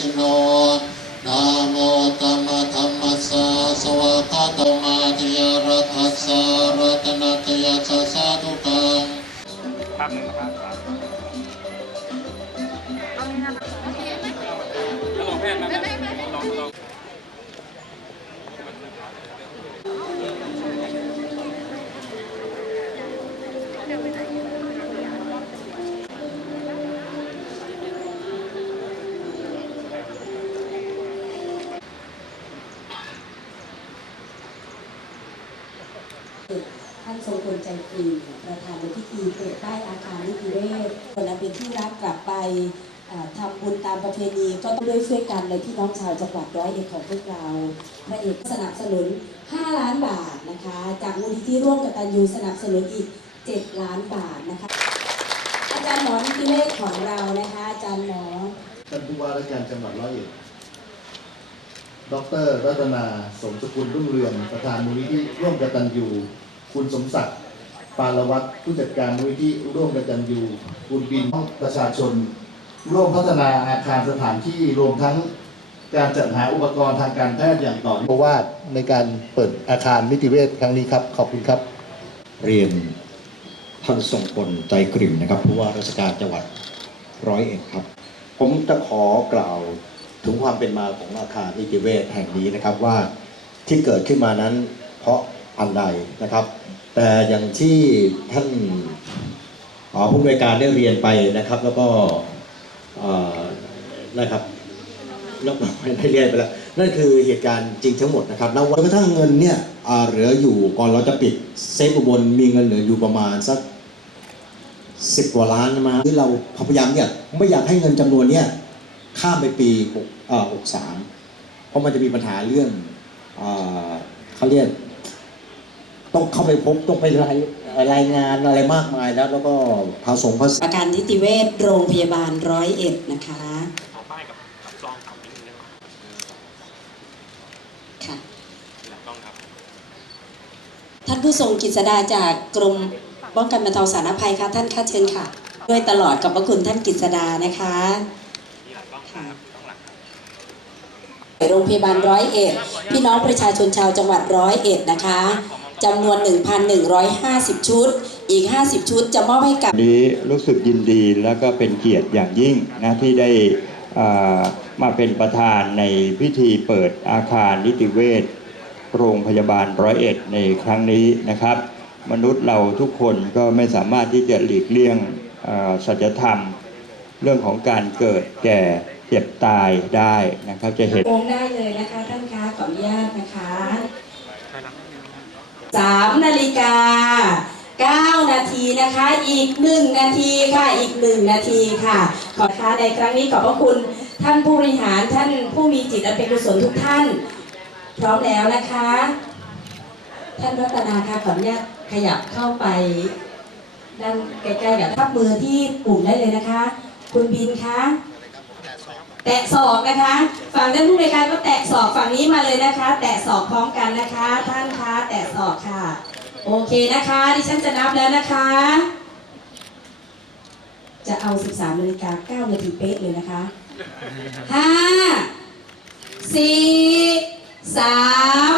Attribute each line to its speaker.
Speaker 1: สิโนนะโมตัมมะธัมมัสสะสวะคาตมาติยรัตัสสะรัตนัตยัสสะสาธุกัง
Speaker 2: แป๊บหนึงนะครับ ท่า
Speaker 3: นทรงพลใจกรีประธานในพิธีเปิดป้ายอาคารนิติเวศคนอันเป็นที่รักกลับไปอ่าทำบุญตามประเพณีก็ต้องด้วยช่วยกันในพี่น้องชาวจังหวัดร้อยเอ็ดของพวกเรา พระเอกสนับสนุน 5 ล้านบาทนะคะ จากมูลนิธิร่วมกตัญญูสนับสนุนอีก 7 ล้านบาทนะคะ อาจารย์หมอนิติเวศของเรานะคะอาจารย์หมอ
Speaker 4: ท่านผู้ว่าราชการจังหวัดร้อยเอ็ด ดรรัตนาสมสกุลรุ่งเรืองประธานมูลนิธิร่วมกตัญญูคุณสมศักดิ์ปาลวัตผู้จัดการมูลนิธิร่วมกตัญญูคุณบินประชาชน ร่วมพัฒนาอาคารสถานที่รวมทั้งการจัดหาอุปกรณ์ทางการแพทย์อย่างต่อเนื่องว่าในการเปิดอาคารนิติเวชครั้งนี้ครับ ขอบคุณครับ
Speaker 5: เรียนท่านทรงพลใจกริ่มนะครับผู้ว่าราชการจังหวัดร้อยเอ็ดครับ ผมจะขอกล่าว ถึงความเป็นมาของอาคารนิติเวศแห่งนี้นะครับว่าที่เกิดขึ้นมานั้นเพราะอันใดนะครับ แต่อย่างที่ท่านอ่อผู้บริการได้เรียนไปนะครับ แล้วก็นะครับแล้วได้เรียนไปแล้วนั่นคือเหตุการณ์จริงทั้งหมดนะครับแล้วกระทั่งเงินเนี่ยเหลืออยู่ก่อนเราจะปิดเซฟอุบลมีเงินเหลืออยู่ประมาณสักสิบกว่าล้านมาที่เราพยายามเนี่ยไม่อยากให้เงินจำนวนเนี่ย ข้ามไปปีหกเอ่อหกสามเพราะมันจะมีปัญหาเรื่องอ่าเขาเรียกต้องเข้าไปพบต้องไปรายรายงานอะไรมากมายแล้ว แล้วก็ภาษงภาษา
Speaker 3: อาการนิติเวชโรงพยาบาลร้อยเอ็ดนะคะ
Speaker 2: ขอป้ายกับกับซองกับนิดนึงได้ไหม
Speaker 3: ค่ะ
Speaker 2: หลังกล้องครับ
Speaker 3: ท่านผู้ทรงกิจสดาจากกรมป้องกันบรรเทาสาธารณภัยค่ะท่านค่ะเชิญค่ะ ด้วยตลอดกับพระคุณท่านกิจสดานะคะ โรงพยาบาลร้อยเอ็ดพี่น้องประชาชนชาวจังหวัดร้อยเอ็ดนะคะจำนวน 1,150 ชุด อีก 50 ชุดจะมอบให้กับ
Speaker 6: วันนี้รู้สึกยินดีแล้วก็เป็นเกียรติอย่างยิ่งนะที่ได้อ่ามาเป็นประธานในพิธีเปิดอาคารนิติเวชโรงพยาบาลร้อยเอ็ดในครั้งนี้นะครับ มนุษย์เราทุกคนก็ไม่สามารถที่จะหลีกเลี่ยงอ่าสัจธรรม เรื่องของการเกิดแก่ เจ็บตายได้นะครับจะเห็น
Speaker 3: วงได้เลยนะคะ ท่านคะขออนุญาตนะคะสามนาฬิกาเก้านาทีนะคะ อีกหนึ่งนาทีค่ะอีกหนึ่งนาทีค่ะ ขอท้าในครั้งนี้ขอบพระคุณท่านผู้บริหารท่านผู้มีจิตอันเป็นกุศลทุกท่าน พร้อมแล้วนะคะ ท่านรัตนาค่ะขออนุญาตขยับเข้าไปด้านใกล้ๆกับทับมือที่ปุ่มได้เลยนะคะ คุณบินคะ แตะศอกนะคะ ฝั่งด้านผู้บริการก็แตะศอกฝั่งนี้มาเลยนะคะ แตะศอกพร้อมกันนะคะ ท่านคะแตะศอกค่ะ โอเคนะคะ ดิฉันจะนับแล้วนะคะ จะเอา 13นาฬิกา9นาทีเป๊ะเลยนะคะ 5 4 3